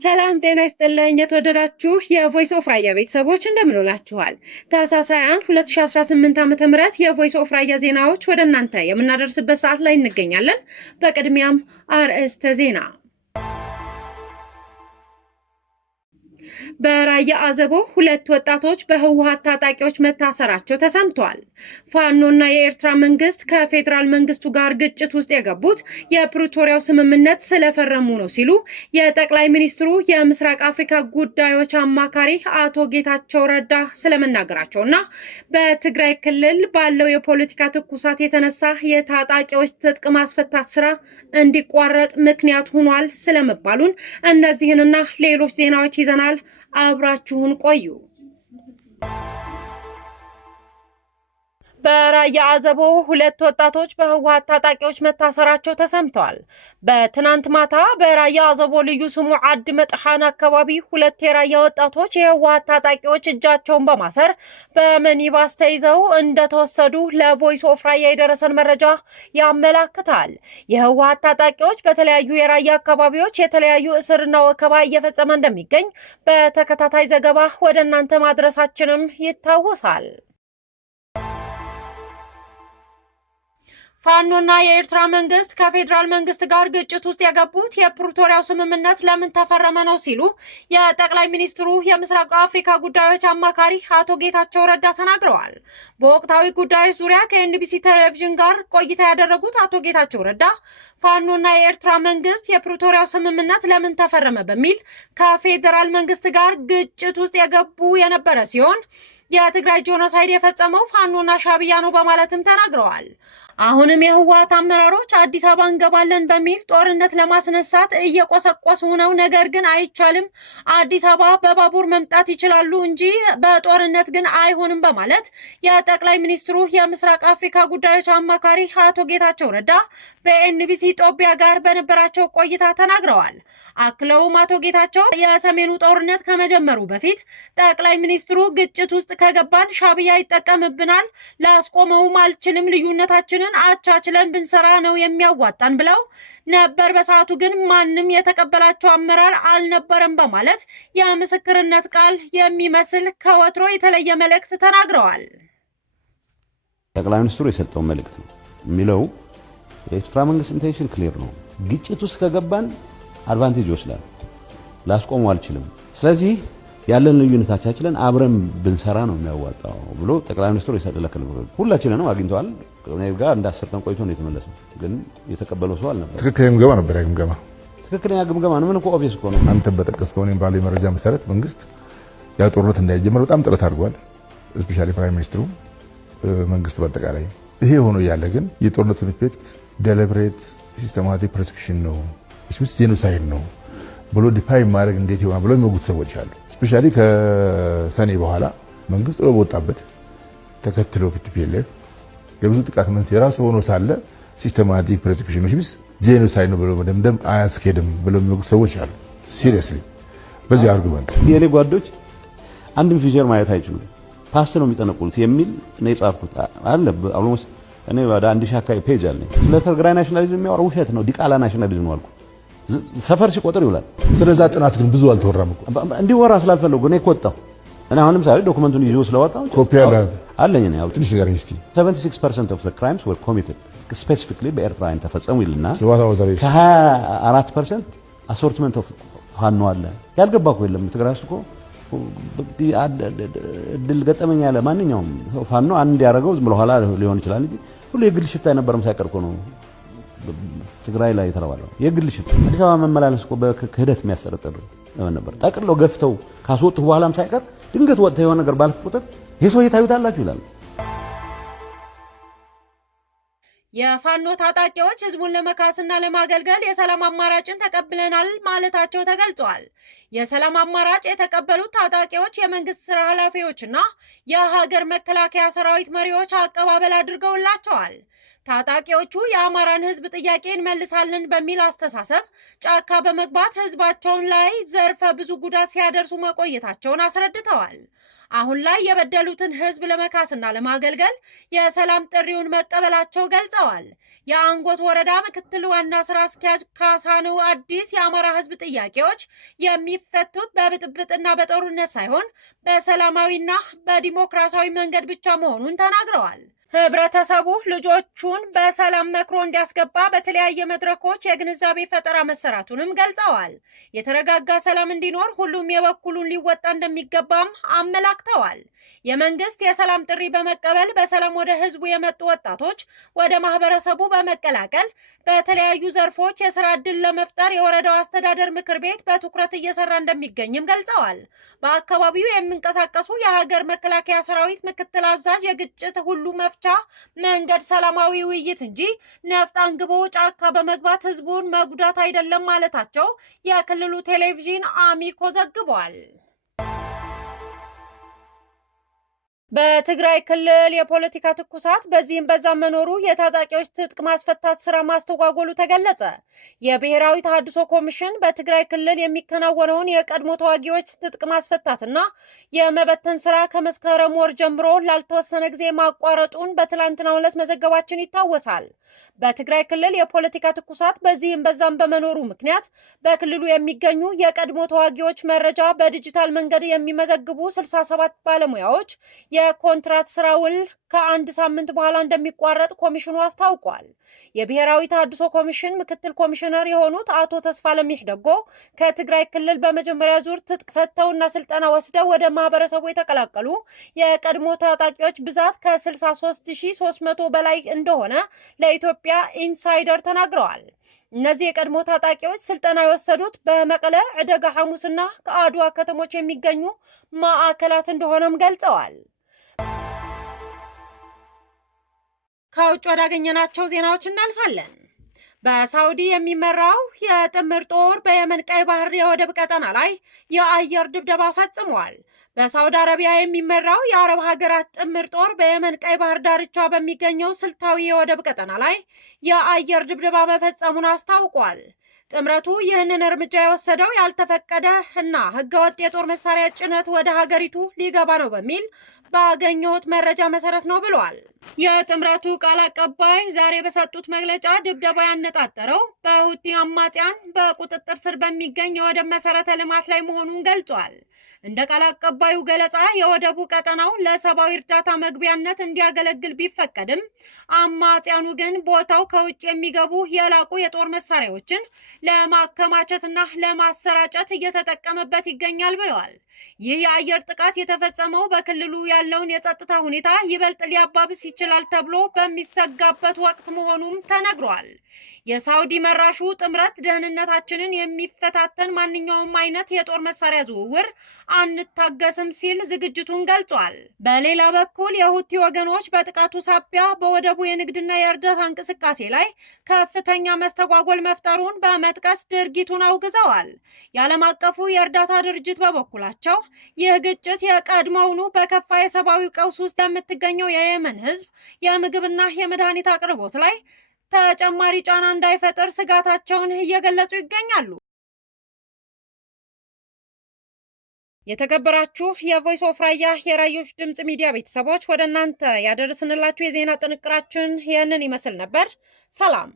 ሰላም ጤና ይስጥልኝ የተወደዳችሁ የቮይስ ኦፍ ራያ ቤተሰቦች እንደምን ውላችኋል? ታህሳስ 21 2018 ዓ.ም የቮይስ ኦፍ ራያ ዜናዎች ወደ እናንተ የምናደርስበት ሰዓት ላይ እንገኛለን። በቅድሚያም አርዕስተ ዜና። በራያ አዘቦ ሁለት ወጣቶች በህወሓት ታጣቂዎች መታሰራቸው ተሰምቷል። ፋኖና የኤርትራ መንግስት ከፌዴራል መንግስቱ ጋር ግጭት ውስጥ የገቡት የፕሪቶሪያው ስምምነት ስለፈረሙ ነው ሲሉ የጠቅላይ ሚኒስትሩ የምስራቅ አፍሪካ ጉዳዮች አማካሪ አቶ ጌታቸው ረዳ ስለመናገራቸውና በትግራይ ክልል ባለው የፖለቲካ ትኩሳት የተነሳ የታጣቂዎች ትጥቅ ማስፈታት ስራ እንዲቋረጥ ምክንያት ሆኗል ስለመባሉን እነዚህንና ሌሎች ዜናዎች ይዘናል። አብራችሁን ቆዩ። በራያ አዘቦ ሁለት ወጣቶች በህወሓት ታጣቂዎች መታሰራቸው ተሰምተዋል። በትናንት ማታ በራያ አዘቦ ልዩ ስሙ አድ መጥሃን አካባቢ ሁለት የራያ ወጣቶች የህወሓት ታጣቂዎች እጃቸውን በማሰር በሚኒባስ ተይዘው እንደተወሰዱ ለቮይስ ኦፍ ራያ የደረሰን መረጃ ያመላክታል። የህወሓት ታጣቂዎች በተለያዩ የራያ አካባቢዎች የተለያዩ እስርና ወከባ እየፈጸመ እንደሚገኝ በተከታታይ ዘገባ ወደ እናንተ ማድረሳችንም ይታወሳል። ፋኖና የኤርትራ መንግስት ከፌዴራል መንግስት ጋር ግጭት ውስጥ የገቡት የፕሪቶሪያው ስምምነት ለምን ተፈረመ ነው ሲሉ የጠቅላይ ሚኒስትሩ የምስራቅ አፍሪካ ጉዳዮች አማካሪ አቶ ጌታቸው ረዳ ተናግረዋል። በወቅታዊ ጉዳዮች ዙሪያ ከኤንቢሲ ቴሌቪዥን ጋር ቆይታ ያደረጉት አቶ ጌታቸው ረዳ ፋኖና የኤርትራ መንግስት የፕሪቶሪያው ስምምነት ለምን ተፈረመ በሚል ከፌዴራል መንግስት ጋር ግጭት ውስጥ የገቡ የነበረ ሲሆን የትግራይ ጄኖሳይድ የፈጸመው ፋኖና ሻዕቢያ ነው በማለትም ተናግረዋል። አሁንም የህወሓት አመራሮች አዲስ አበባ እንገባለን በሚል ጦርነት ለማስነሳት እየቆሰቆሱ ነው። ነገር ግን አይቻልም፣ አዲስ አበባ በባቡር መምጣት ይችላሉ እንጂ በጦርነት ግን አይሆንም በማለት የጠቅላይ ሚኒስትሩ የምስራቅ አፍሪካ ጉዳዮች አማካሪ አቶ ጌታቸው ረዳ በኤንቢሲ ኢትዮጵያ ጋር በነበራቸው ቆይታ ተናግረዋል። አክለውም አቶ ጌታቸው የሰሜኑ ጦርነት ከመጀመሩ በፊት ጠቅላይ ሚኒስትሩ ግጭት ውስጥ ከገባን ሻዕቢያ ይጠቀምብናል፣ ላስቆመውም አልችልም፣ ልዩነታችንን አቻችለን ብንሰራ ነው የሚያዋጣን ብለው ነበር። በሰዓቱ ግን ማንም የተቀበላቸው አመራር አልነበረም በማለት የምስክርነት ቃል የሚመስል ከወትሮ የተለየ መልእክት ተናግረዋል። ጠቅላይ ሚኒስትሩ የሰጠው መልእክት ነው የሚለው የኤርትራ መንግስት ኢንቴንሽን ክሊር ነው። ግጭት ውስጥ ከገባን አድቫንቴጅ ይወስዳል፣ ላስቆመው አልችልም፣ ስለዚህ ያለን ልዩነታችንን አብረን ብንሰራ ነው የሚያዋጣው ብሎ ጠቅላይ ሚኒስትሩ የሰጠለከለ ሁላችንንም አግኝተዋል። እኔ ጋር እንደ 10 ቀን ቆይቶ ነው የተመለሰው፣ ግን የተቀበለው ሰው አልነበረ። ትክክለኛ ግምገማ ነበር። ግምገማ ትክክለኛ ግምገማ ነው። ምን እኮ ኦብቪየስ እኮ ነው። አንተ በጠቀስከው እኔም ባለው መረጃ መሰረት መንግስት ያ ጦርነት እንዳይጀምር በጣም ጥረት አድርጓል። ስፔሻሊ ፕራይም ሚኒስትሩ፣ መንግስት በአጠቃላይ። ይሄ ሆኖ ያለ ግን የጦርነቱን ኢፌክት ዴሊብሬት ሲስተማቲክ ፐርሴክሽን ነው እሱስ ጄኖሳይድ ነው ብሎ ዲፋይን ማድረግ እንዴት ይሆናል ብሎ የሚወጉት ሰዎች አሉ። ስፔሻሊ ከሰኔ በኋላ መንግስት ጥሎ በወጣበት ተከትሎ ፒቲፒኤልኤፍ የብዙ ጥቃት መንስኤ የራሱ ሆኖ ሳለ ሲስተማቲክ ፐርሴክሽን ነው ጄኖሳይድ ነው ብሎ መደምደም አያስኬድም ብሎ የሚወጉት ሰዎች አሉ። ሲሪየስሊ በዚህ አርጉመንት የኔ ጓዶች አንድም ፊቸር ማየት አይችሉም፣ ፓስት ነው የሚጠነቁሉት የሚል ነው የጻፍኩት አለ። ኦልሞስት እኔ ወደ 1000 አካባቢ ፔጅ አለኝ። ለትግራይ ናሽናሊዝም የሚያወራው ውሸት ነው፣ ዲቃላ ናሽናሊዝም ነው አልኩ። ሰፈር ሲቆጥር ይውላል። ስለዛ ጥናት ግን ብዙ አልተወራም እኮ እንዲወራ ስላልፈለጉ እኔ ቆጣው እና አሁን ለምሳሌ ዶክመንቱን ይዞ ስለወጣው ኮፒ አለኝ ነው። ትንሽ ነገር እስቲ 76% of the crimes were committed specifically በኤርትራውያን ተፈጸሙ ይልና ከ24% assortment of ፋኖ አለ። ያልገባ እኮ የለም። ትግራይ ውስጥ እኮ እድል ገጠመኝ ያለ ማንኛውም ፋኖ አንድ ያደረገው ዝም ብሎ ኋላ ሊሆን ይችላል እንጂ ሁሉ የግል ሽፍታ የነበረም ሳይቀር እኮ ነው ትግራይ ላይ የተረዋለው። የግል ሽፍታ አዲስ አበባ መመላለስ እኮ በክህደት የሚያስጠረጥር ነበር። ጠቅለው ገፍተው ካስወጡ በኋላም ሳይቀር ድንገት ወጥተው የሆነ ነገር ባልኩ ቁጥር የሰው የታዩታላችሁ ይላል። የፋኖ ታጣቂዎች ህዝቡን ለመካስና ለማገልገል የሰላም አማራጭን ተቀብለናል ማለታቸው ተገልጿል። የሰላም አማራጭ የተቀበሉት ታጣቂዎች የመንግስት ስራ ኃላፊዎችና የሀገር መከላከያ ሰራዊት መሪዎች አቀባበል አድርገውላቸዋል። ታጣቂዎቹ የአማራን ህዝብ ጥያቄ እንመልሳለን በሚል አስተሳሰብ ጫካ በመግባት ህዝባቸውን ላይ ዘርፈ ብዙ ጉዳት ሲያደርሱ መቆየታቸውን አስረድተዋል። አሁን ላይ የበደሉትን ህዝብ ለመካስና ለማገልገል የሰላም ጥሪውን መቀበላቸው ገልጸዋል። የአንጎት ወረዳ ምክትል ዋና ስራ አስኪያጅ ካሳነው አዲስ የአማራ ህዝብ ጥያቄዎች የሚፈቱት በብጥብጥና በጦርነት ሳይሆን በሰላማዊና በዲሞክራሲያዊ መንገድ ብቻ መሆኑን ተናግረዋል። ህብረተሰቡ ልጆቹን በሰላም መክሮ እንዲያስገባ በተለያየ መድረኮች የግንዛቤ ፈጠራ መሰራቱንም ገልጸዋል። የተረጋጋ ሰላም እንዲኖር ሁሉም የበኩሉን ሊወጣ እንደሚገባም አመላክተዋል። የመንግስት የሰላም ጥሪ በመቀበል በሰላም ወደ ህዝቡ የመጡ ወጣቶች ወደ ማህበረሰቡ በመቀላቀል በተለያዩ ዘርፎች የስራ ዕድል ለመፍጠር የወረዳው አስተዳደር ምክር ቤት በትኩረት እየሰራ እንደሚገኝም ገልጸዋል። በአካባቢው የሚንቀሳቀሱ የሀገር መከላከያ ሰራዊት ምክትል አዛዥ የግጭት ሁሉ መፍቻ መንገድ ሰላማዊ ውይይት እንጂ ነፍጥ አንግቦ ጫካ በመግባት ህዝቡን መጉዳት አይደለም ማለታቸው የክልሉ ቴሌቪዥን አሚኮ ዘግቧል። በትግራይ ክልል የፖለቲካ ትኩሳት በዚህም በዛም መኖሩ የታጣቂዎች ትጥቅ ማስፈታት ስራ ማስተጓጎሉ ተገለጸ። የብሔራዊ ተሃድሶ ኮሚሽን በትግራይ ክልል የሚከናወነውን የቀድሞ ተዋጊዎች ትጥቅ ማስፈታትና የመበተን ስራ ከመስከረም ወር ጀምሮ ላልተወሰነ ጊዜ ማቋረጡን በትላንትናው ዕለት መዘገባችን ይታወሳል። በትግራይ ክልል የፖለቲካ ትኩሳት በዚህም በዛም በመኖሩ ምክንያት በክልሉ የሚገኙ የቀድሞ ተዋጊዎች መረጃ በዲጂታል መንገድ የሚመዘግቡ 67 ባለሙያዎች የኮንትራት ስራ ውል ከአንድ ሳምንት በኋላ እንደሚቋረጥ ኮሚሽኑ አስታውቋል። የብሔራዊ ተሃድሶ ኮሚሽን ምክትል ኮሚሽነር የሆኑት አቶ ተስፋለም ይህደጎ ከትግራይ ክልል በመጀመሪያ ዙር ትጥቅ ፈተውና ስልጠና ወስደው ወደ ማህበረሰቡ የተቀላቀሉ የቀድሞ ታጣቂዎች ብዛት ከ63300 በላይ እንደሆነ ለኢትዮጵያ ኢንሳይደር ተናግረዋል። እነዚህ የቀድሞ ታጣቂዎች ስልጠና የወሰዱት በመቀለ፣ ዕደጋ ሐሙስና ከአድዋ ከተሞች የሚገኙ ማዕከላት እንደሆነም ገልጸዋል። ከውጭ ወዳገኘናቸው ዜናዎች እናልፋለን። በሳውዲ የሚመራው የጥምር ጦር በየመን ቀይ ባህር የወደብ ቀጠና ላይ የአየር ድብደባ ፈጽሟል። በሳውዲ አረቢያ የሚመራው የአረብ ሀገራት ጥምር ጦር በየመን ቀይ ባህር ዳርቻ በሚገኘው ስልታዊ የወደብ ቀጠና ላይ የአየር ድብደባ መፈጸሙን አስታውቋል። ጥምረቱ ይህንን እርምጃ የወሰደው ያልተፈቀደ እና ህገወጥ የጦር መሳሪያ ጭነት ወደ ሀገሪቱ ሊገባ ነው በሚል ባገኘሁት መረጃ መሰረት ነው ብሏል። የጥምረቱ ቃል አቀባይ ዛሬ በሰጡት መግለጫ ድብደባ ያነጣጠረው በሁቲ አማጽያን በቁጥጥር ስር በሚገኝ የወደብ መሰረተ ልማት ላይ መሆኑን ገልጿል። እንደ ቃል አቀባዩ ገለጻ የወደቡ ቀጠናው ለሰብአዊ እርዳታ መግቢያነት እንዲያገለግል ቢፈቀድም አማጽያኑ ግን ቦታው ከውጭ የሚገቡ የላቁ የጦር መሳሪያዎችን ለማከማቸትና ለማሰራጨት እየተጠቀመበት ይገኛል ብለዋል። ይህ የአየር ጥቃት የተፈጸመው በክልሉ ያለውን የጸጥታ ሁኔታ ይበልጥ ሊያባብስ ይችላል ተብሎ በሚሰጋበት ወቅት መሆኑም ተነግሯል። የሳውዲ መራሹ ጥምረት ደህንነታችንን የሚፈታተን ማንኛውም አይነት የጦር መሳሪያ ዝውውር አንታገስም ሲል ዝግጅቱን ገልጿል። በሌላ በኩል የሁቲ ወገኖች በጥቃቱ ሳቢያ በወደቡ የንግድና የእርዳታ እንቅስቃሴ ላይ ከፍተኛ መስተጓጎል መፍጠሩን በመጥቀስ ድርጊቱን አውግዘዋል። የዓለም አቀፉ የእርዳታ ድርጅት በበኩላቸው ይህ ግጭት የቀድሞውኑ በከፋ የሰብአዊ ቀውስ ውስጥ የምትገኘው የየመን ህዝብ የምግብና የመድኃኒት አቅርቦት ላይ ተጨማሪ ጫና እንዳይፈጥር ስጋታቸውን እየገለጹ ይገኛሉ። የተከበራችሁ የቮይስ ኦፍ ራያ የራዮች ድምጽ ሚዲያ ቤተሰቦች ወደ እናንተ ያደረስንላችሁ የዜና ጥንቅራችን ይህንን ይመስል ነበር። ሰላም።